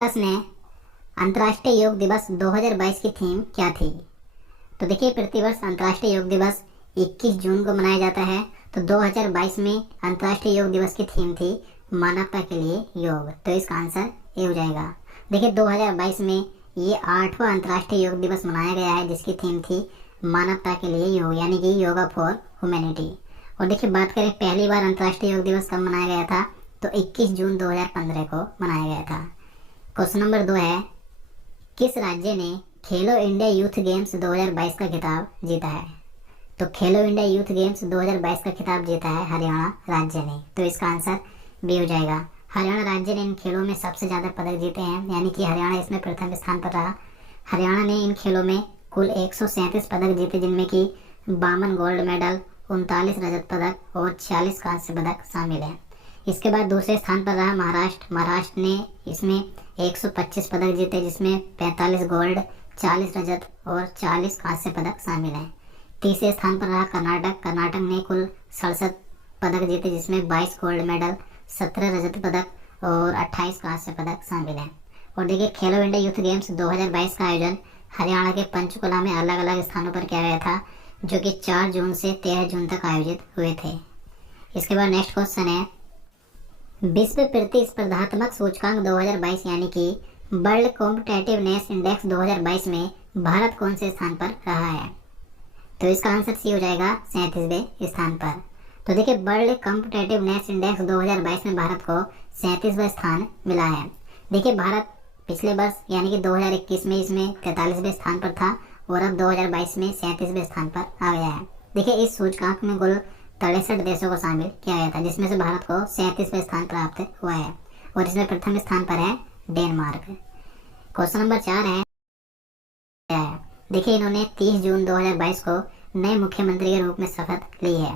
बस में अंतर्राष्ट्रीय योग दिवस 2022 की थीम क्या थी? तो देखिए, प्रतिवर्ष अंतर्राष्ट्रीय योग दिवस 21 जून को मनाया जाता है। तो 2022 में अंतर्राष्ट्रीय योग दिवस की थीम थी मानवता के लिए योग। तो इसका आंसर ये हो जाएगा। देखिए, 2022 में ये 8वां अंतर्राष्ट्रीय योग दिवस मनाया गया है, जिसकी थीम थी मानवता के लिए योग, यानी कि योगा फॉर ह्यूमैनिटी। और देखिए, बात करें पहली बार अंतर्राष्ट्रीय योग दिवस कब मनाया गया था, तो 21 जून 2015 को मनाया गया था। क्वेश्चन नंबर 2 है, किस राज्य ने खेलो इंडिया यूथ गेम्स 2022 का खिताब जीता है? तो खेलो इंडिया यूथ गेम्स 2022 का खिताब जीता है हरियाणा राज्य ने। तो इसका आंसर बी हो जाएगा। हरियाणा राज्य ने इन खेलों में सबसे ज़्यादा पदक जीते हैं, यानी कि हरियाणा इसमें प्रथम स्थान पर रहा। हरियाणा ने इन खेलों में कुल 137 पदक जीते, जिनमें कि 52 गोल्ड मेडल, 39 रजत पदक और 46 कांस्य पदक शामिल हैं। इसके बाद दूसरे स्थान पर रहा महाराष्ट्र। महाराष्ट्र ने इसमें 125 पदक जीते, जिसमें 45 गोल्ड, 40 रजत और 40 कांस्य पदक शामिल हैं। तीसरे स्थान पर रहा कर्नाटक। कर्नाटक ने कुल 67 पदक जीते, जिसमें 22 गोल्ड मेडल, 17 रजत पदक और 28 कांस्य पदक शामिल हैं। और देखिए, खेलो इंडिया यूथ गेम्स 2022 का आयोजन हरियाणा के पंचकुला में अलग अलग स्थानों पर किया गया था, जो कि 4 जून से 13 जून तक आयोजित हुए थे। इसके बाद नेक्स्ट क्वेश्चन है, विश्व प्रतिस्पर्धात्मक सूचकांक 2022 यानी कि वर्ल्ड कॉम्पिटेटिवनेस इंडेक्स 2022 में भारत कौन से स्थान पर रहा है? तो इसका आंसर सी हो जाएगा, 37वें स्थान पर। तो देखिए, वर्ल्ड कॉम्पिटेटिवनेस इंडेक्स 2022 में भारत को 37वां स्थान मिला है। देखिए, भारत पिछले वर्ष यानी कि 2021 में इसमें 43वें स्थान पर था और अब 2022 में 37वें स्थान पर आ गया है। देखिए, इस सूचकांक में कुल 63 देशों को शामिल किया गया था, जिसमें से भारत को 37वें स्थान प्राप्त हुआ है और इसमें प्रथम स्थान पर है डेनमार्क। क्वेश्चन नंबर 4 है, देखिए, इन्होंने 30 जून 2022 को नए मुख्यमंत्री के रूप में शपथ ली है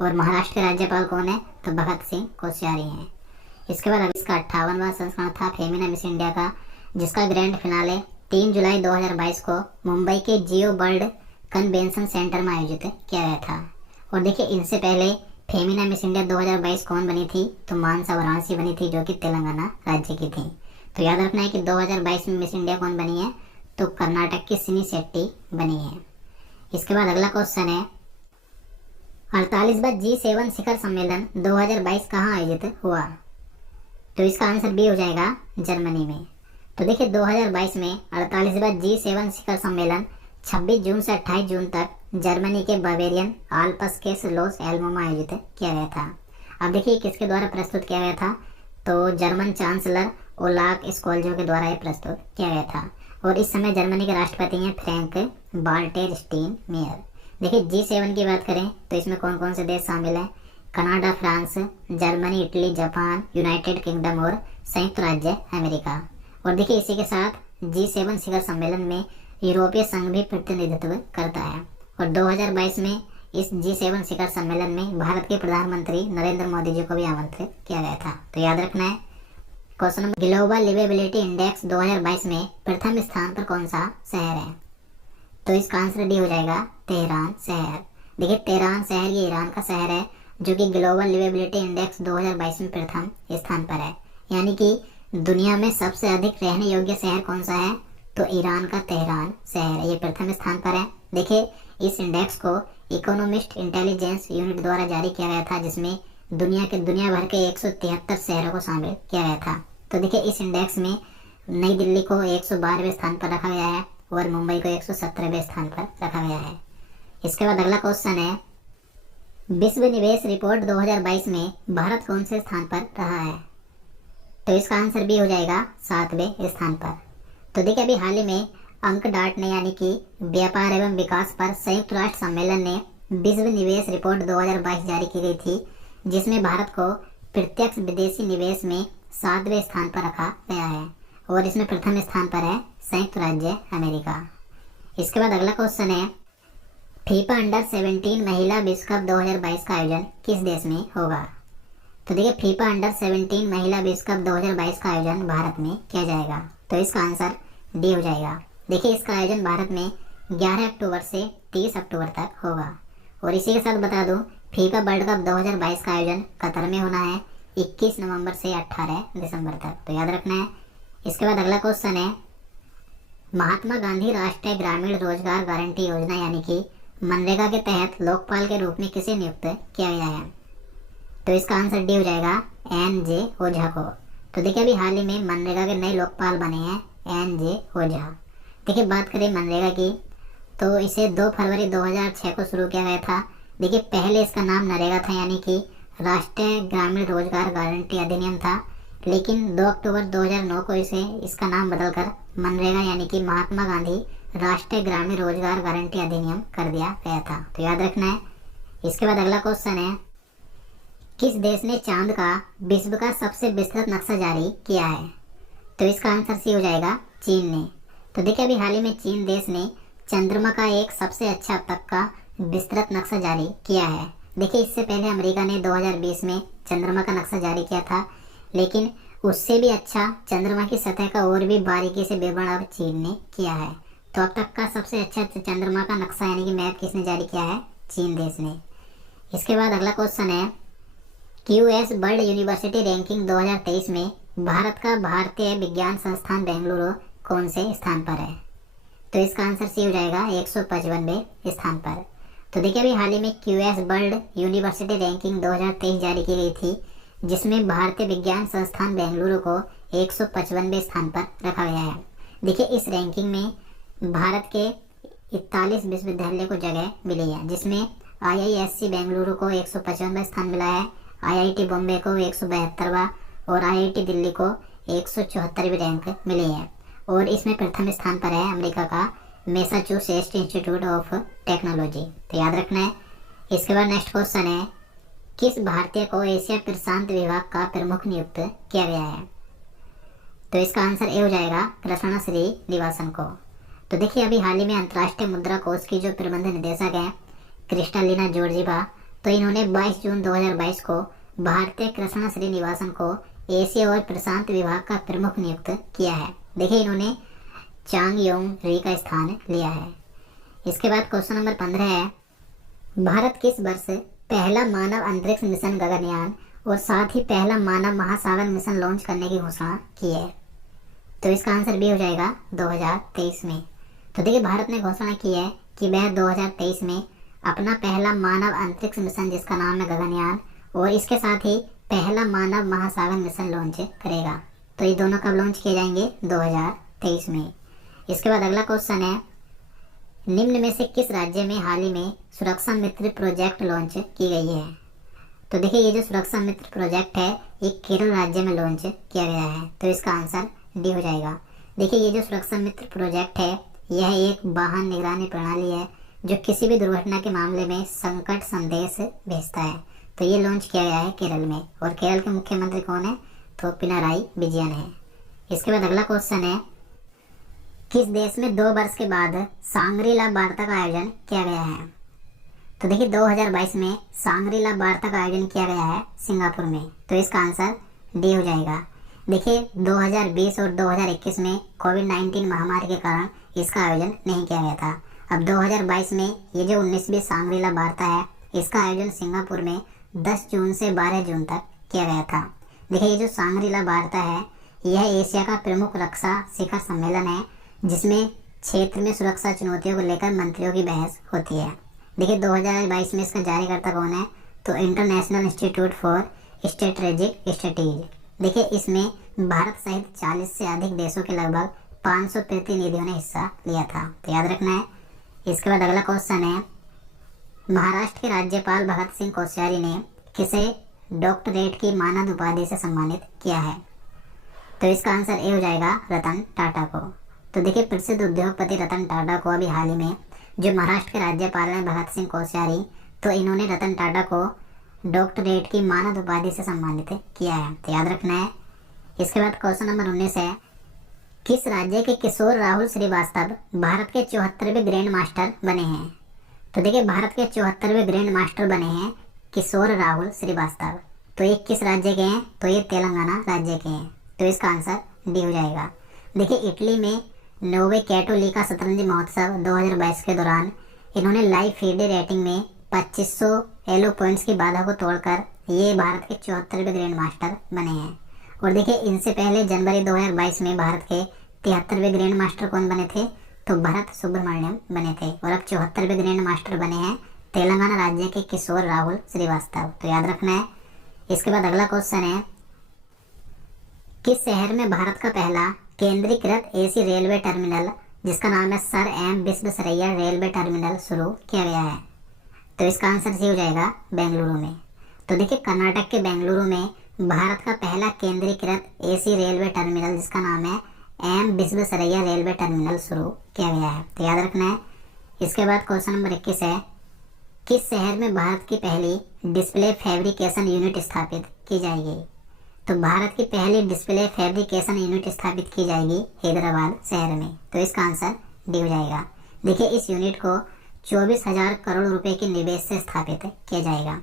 और महाराष्ट्र के राज्यपाल कौन है? तो भगत सिंह कोश्यारी हैं। इसके बाद अभी इसका 58वां संस्करण था फेमिना मिस इंडिया का, जिसका ग्रैंड फिनाले 3 जुलाई 2022 को मुंबई के जियो वर्ल्ड कन्वेंशन सेंटर में आयोजित किया गया था। और देखिए, इनसे पहले फेमिना मिस इंडिया 2022 कौन बनी थी? तो मानसा वाराणसी बनी थी, जो कि तेलंगाना राज्य की थी। तो याद रखना है कि 2022 में मिस इंडिया कौन बनी है? तो कर्नाटक की सिनी शेट्टी बनी है। इसके बाद अगला क्वेश्चन है, 48वां G7 शिखर सम्मेलन 2022 कहाँ आयोजित हुआ? तो इसका आंसर बी हो जाएगा, जर्मनी में। तो देखिए, 2022 में 48वां G7 शिखर सम्मेलन 26 जून से 28 जून तक जर्मनी के बावेरियन आल्प्स के स्लोस एल्मो में आयोजित किया गया था। अब देखिए, किसके द्वारा प्रस्तुत किया गया था? तो जर्मन चांसलर ओलाफ स्कोल्जो के द्वारा यह प्रस्तुत किया गया था और इस समय जर्मनी के राष्ट्रपति हैं फ्रैंक वाल्टर स्टाइनमायर। देखिए, G7 की बात करें तो इसमें कौन कौन से देश शामिल हैं? Canada, France, Germany, Italy, Japan, United kingdom और संयुक्त राज्य अमेरिका। और देखिए, इसी के साथ G7 शिखर सम्मेलन में यूरोपीय संघ भी प्रतिनिधित्व करता है और 2022 में इस G7 शिखर सम्मेलन में भारत के प्रधानमंत्री नरेंद्र मोदी जी को भी आमंत्रित किया गया था। तो याद रखना है। Question number, global liveability index 2022 में प्रथम स्थान पर कौन सा शहर है? तो इसका आंसर डी हो जाएगा, तेहरान शहर। देखिए, तेहरान शहर ये ईरान का शहर है, जो कि ग्लोबल लिवेबिलिटी इंडेक्स 2022 में प्रथम स्थान पर है। यानी कि दुनिया में सबसे अधिक रहने योग्य शहर कौन सा है? तो ईरान का तेहरान शहर ये प्रथम स्थान पर है। देखिए, इस इंडेक्स को इकोनॉमिस्ट इंटेलिजेंस यूनिट द्वारा जारी किया गया था, जिसमें दुनिया भर के 173 शहरों को शामिल किया गया था। तो देखिए, इस इंडेक्स में नई दिल्ली को 112वें स्थान पर रखा गया है और मुंबई को 117वें स्थान पर रखा गया है। इसके बाद अगला क्वेश्चन है, विश्व निवेश रिपोर्ट 2022 में भारत कौन से स्थान पर रहा है? तो इसका आंसर भी हो जाएगा, 7वें स्थान पर। तो देखिए, अभी हाल ही में अंकडाट ने यानी कि व्यापार एवं विकास पर संयुक्त राष्ट्र सम्मेलन ने विश्व निवेश रिपोर्ट 2022 जारी की गई थी, जिसमें भारत को प्रत्यक्ष विदेशी निवेश में 7वें स्थान पर रखा गया है और इसमें प्रथम स्थान पर है संयुक्त राज्य अमेरिका। इसके बाद अगला क्वेश्चन है, फीफा अंडर 17 महिला विश्व कप 2022 का आयोजन किस देश में होगा? तो देखिए, फीफा अंडर 17 महिला विश्व कप 2022 का आयोजन भारत में किया जाएगा। तो इसका आंसर डी हो जाएगा। देखिए, इसका आयोजन भारत में 11 अक्टूबर से 30 अक्टूबर तक होगा। और इसी के साथ बता दूं, फीफा वर्ल्ड कप 2022 का आयोजन कतर में होना है 21 नवंबर से 18 दिसंबर तक। तो याद रखना है, इसके बाद अगला क्वेश्चन है, महात्मा गांधी राष्ट्रीय ग्रामीण रोजगार गारंटी योजना यानी कि मनरेगा के तहत लोकपाल के रूप में किसे नियुक्त किया गया है? तो इसका आंसर डी हो जाएगा, एन.जे. ओझा को। तो देखिए अभी हाल ही में मनरेगा के नए लोकपाल बने हैं एन.जे. ओझा। देखिए बात करें मनरेगा की, तो इसे 2 फरवरी 2006 को शुरू किया गया था। देखिए पहले इसका नाम नरेगा था यानी कि राष्ट्रीय ग्रामीण रोजगार गारंटी अधिनियम था, लेकिन 2 अक्टूबर 2009 को इसका नाम बदलकर मनरेगा यानी कि महात्मा गांधी राष्ट्रीय ग्रामीण रोजगार गारंटी अधिनियम कर दिया गया था। तो याद रखना है। इसके बाद अगला क्वेश्चन है, किस देश ने चांद का विश्व का सबसे विस्तृत नक्शा जारी किया है? तो इसका आंसर सी हो जाएगा, चीन ने। तो देखिए अभी हाल ही में चीन देश ने चंद्रमा का एक सबसे अच्छा अब तक का विस्तृत नक्शा जारी किया है। देखिए इससे पहले अमेरिका ने 2020 में चंद्रमा का नक्शा जारी किया था, लेकिन उससे भी अच्छा चंद्रमा की सतह का और भी बारीकी से विवरण अब चीन ने किया है। तो अब तक का सबसे अच्छा चंद्रमा का नक्शा यानी कि मैप किसने जारी किया है? चीन देश ने। इसके बाद अगला क्वेश्चन है, QS वर्ल्ड यूनिवर्सिटी रैंकिंग 2023 में भारत का भारतीय विज्ञान संस्थान बेंगलुरु कौन से स्थान पर है? तो इसका आंसर सी हो जाएगा, 155वें स्थान पर। तो देखिए अभी हाल ही में QS वर्ल्ड यूनिवर्सिटी रैंकिंग 2023 जारी की गई थी, जिसमें भारतीय विज्ञान संस्थान बेंगलुरु को 155वें स्थान पर रखा गया है। देखिए इस रैंकिंग में भारत के 41 विश्वविद्यालय को जगह मिली है, जिसमें IISc बेंगलुरु को 155वां स्थान मिला है, IIT बॉम्बे को 172वां और IIT दिल्ली को 174वीं रैंक मिली है। और इसमें प्रथम स्थान पर है अमेरिका का मैसाचुसेट्स इंस्टीट्यूट ऑफ टेक्नोलॉजी। तो याद रखना है। इसके बाद नेक्स्ट क्वेश्चन है, किस भारतीय को एशिया प्रशांत विभाग का प्रमुख नियुक्त किया गया है? तो इसका आंसर ए हो जाएगा, कृष्णा श्रीनिवासन को। तो देखिए अभी हाल ही में अंतर्राष्ट्रीय मुद्रा कोष की जो प्रबंध निदेशक है क्रिस्टालिना जॉर्जीवा, तो इन्होंने 22 जून 2022 को भारतीय कृष्णा श्रीनिवासन को एशिया और प्रशांत विभाग का प्रमुख नियुक्त किया है। देखिए इन्होंने चांग योंग री का स्थान लिया है। इसके बाद क्वेश्चन नंबर 15 है, भारत किस वर्ष पहला मानव अंतरिक्ष मिशन गगनयान और साथ ही पहला मानव महासागर मिशन लॉन्च करने की घोषणा की है? तो इसका आंसर भी हो जाएगा 2023 में। तो देखिए भारत ने घोषणा की है कि वह 2023 में अपना पहला मानव अंतरिक्ष मिशन जिसका नाम है गगनयान और इसके साथ ही पहला मानव महासागर मिशन लॉन्च करेगा। तो ये दोनों कब लॉन्च किए जाएंगे? 2023 में। इसके बाद अगला क्वेश्चन है, निम्न में से किस राज्य में हाल ही में सुरक्षा मित्र प्रोजेक्ट लॉन्च की गई है? तो देखिए ये जो सुरक्षा मित्र प्रोजेक्ट है ये केरल राज्य में लॉन्च किया गया है। तो इसका आंसर डी हो जाएगा। देखिए ये जो सुरक्षा मित्र प्रोजेक्ट है यह एक वाहन निगरानी प्रणाली है जो किसी भी दुर्घटना के मामले में संकट संदेश भेजता है। तो ये लॉन्च किया गया है केरल में और केरल के मुख्यमंत्री कौन है? तो पिनाराई विजयन है। इसके बाद अगला क्वेश्चन है, किस देश में 2 वर्ष के बाद सांग्री-ला वार्ता का आयोजन किया गया है? तो देखिए 2022 में सांग्री-ला वार्ता का आयोजन किया गया है सिंगापुर में। तो इसका आंसर डी हो जाएगा। देखिए 2020 और 2021 में कोविड-19 महामारी के कारण इसका आयोजन नहीं किया गया था। अब 2022 में ये जो 19वीं सांग्री-ला वार्ता है इसका आयोजन सिंगापुर में 10 जून से 12 जून तक किया गया था। देखिए ये जो सांग्री-ला वार्ता है यह एशिया का प्रमुख रक्षा शिखर सम्मेलन है जिसमें क्षेत्र में सुरक्षा चुनौतियों को लेकर मंत्रियों की बहस होती है। देखिए 2022 में इसका जारीकर्ता कौन है? तो international institute for strategic studies. देखिए इसमें भारत सहित 40 से अधिक देशों के लगभग 500 प्रतिनिधियों ने हिस्सा लिया था। तो याद रखना है। इसके बाद अगला क्वेश्चन है, महाराष्ट्र के राज्यपाल भगत सिंह कोश्यारी ने किसे डॉक्टरेट की मानद उपाधि से सम्मानित किया है? तो इसका आंसर ए हो जाएगा, रतन टाटा को। तो देखिए प्रसिद्ध उद्योगपति रतन टाटा को अभी हाल ही में जो महाराष्ट्र के राज्यपाल हैं भगत सिंह कोश्यारी, तो इन्होंने रतन टाटा को डॉक्टरेट की मानद उपाधि से सम्मानित किया है। तो याद रखना है। इसके बाद क्वेश्चन नंबर 19 है, किस राज्य के किशोर राहुल श्रीवास्तव भारत के 74वें ग्रैंड मास्टर बने हैं? तो देखिए भारत के 74वें ग्रैंड मास्टर बने हैं किशोर राहुल श्रीवास्तव। तो ये किस राज्य के हैं? तो ये तेलंगाना राज्य के हैं। तो इसका आंसर डी हो जाएगा। देखिए इटली में नोवे कैटोलिका शतरंज महोत्सव 2022 के दौरान इन्होंने लाइव फीडे रेटिंग में 2500 एलो पॉइंट्स की बाधा को तोड़कर ये भारत के 74वें ग्रैंड मास्टर बने हैं। और देखिए इनसे पहले जनवरी 2022 में भारत के 73वें ग्रैंड मास्टर कौन बने थे, तो भरत सुब्रमण्यम बने थे। और अब 74वें ग्रैंड मास्टर बने हैं तेलंगाना राज्य के किशोर राहुल श्रीवास्तव, तो याद रखना है। इसके बाद अगला क्वेश्चन है, किस शहर में भारत का पहला केंद्रीकृत एसी रेलवे टर्मिनल जिसका नाम है sir M Visvesvaraya railway terminal शुरू किया गया है, तो इसका आंसर सही हो जाएगा बेंगलुरु में। तो देखिए कर्नाटक के बेंगलुरु में भारत का पहला केंद्रीकृत एसी रेलवे टर्मिनल जिसका नाम है एम विश्वेश्वरैया रेलवे टर्मिनल शुरू किया गया है, तो याद रखना है। इसके बाद क्वेश्चन नंबर 21 है, किस शहर में भारत की पहली डिस्प्ले फैब्रिकेशन यूनिट स्थापित की जाएगी, तो भारत की पहली डिस्प्ले फैब्रिकेशन यूनिट स्थापित की जाएगी हैदराबाद शहर में, तो इसका आंसर डी हो जाएगा। देखिए इस यूनिट को 24,000 करोड़ रुपए के निवेश से स्थापित किया जाएगा।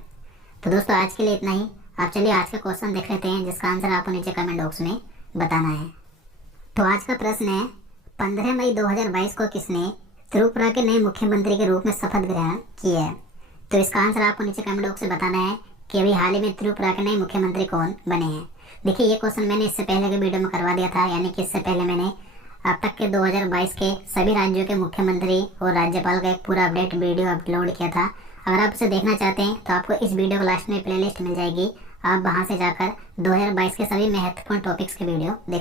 तो दोस्तों आज के लिए इतना ही। अब चलिए आज का क्वेश्चन देख लेते हैं जिसका आंसर आपको नीचे कमेंट बॉक्स में बताना है। तो आज का प्रश्न है, 15 मई 2022 को किसने त्रिपुरा के नए मुख्यमंत्री के रूप में शपथ ग्रहण की है, तो इसका आंसर आपको नीचे कमेंट बॉक्स में बताना है कि अभी हाल ही में त्रिपुरा के नए मुख्यमंत्री कौन बने हैं। देखिए ये क्वेश्चन मैंने इससे पहले के वीडियो में करवा दिया था, यानी कि इससे पहले मैंने अब तक के 2022 के सभी राज्यों के मुख्यमंत्री और राज्यपाल का एक पूरा अपडेट वीडियो अपलोड किया था। अगर आप उसे देखना चाहते हैं तो आपको इस वीडियो को लास्ट में प्लेलिस्ट मिल जाएगी, आप वहां से जाकर 2022 के सभी महत्वपूर्ण टॉपिक्स के वीडियो देख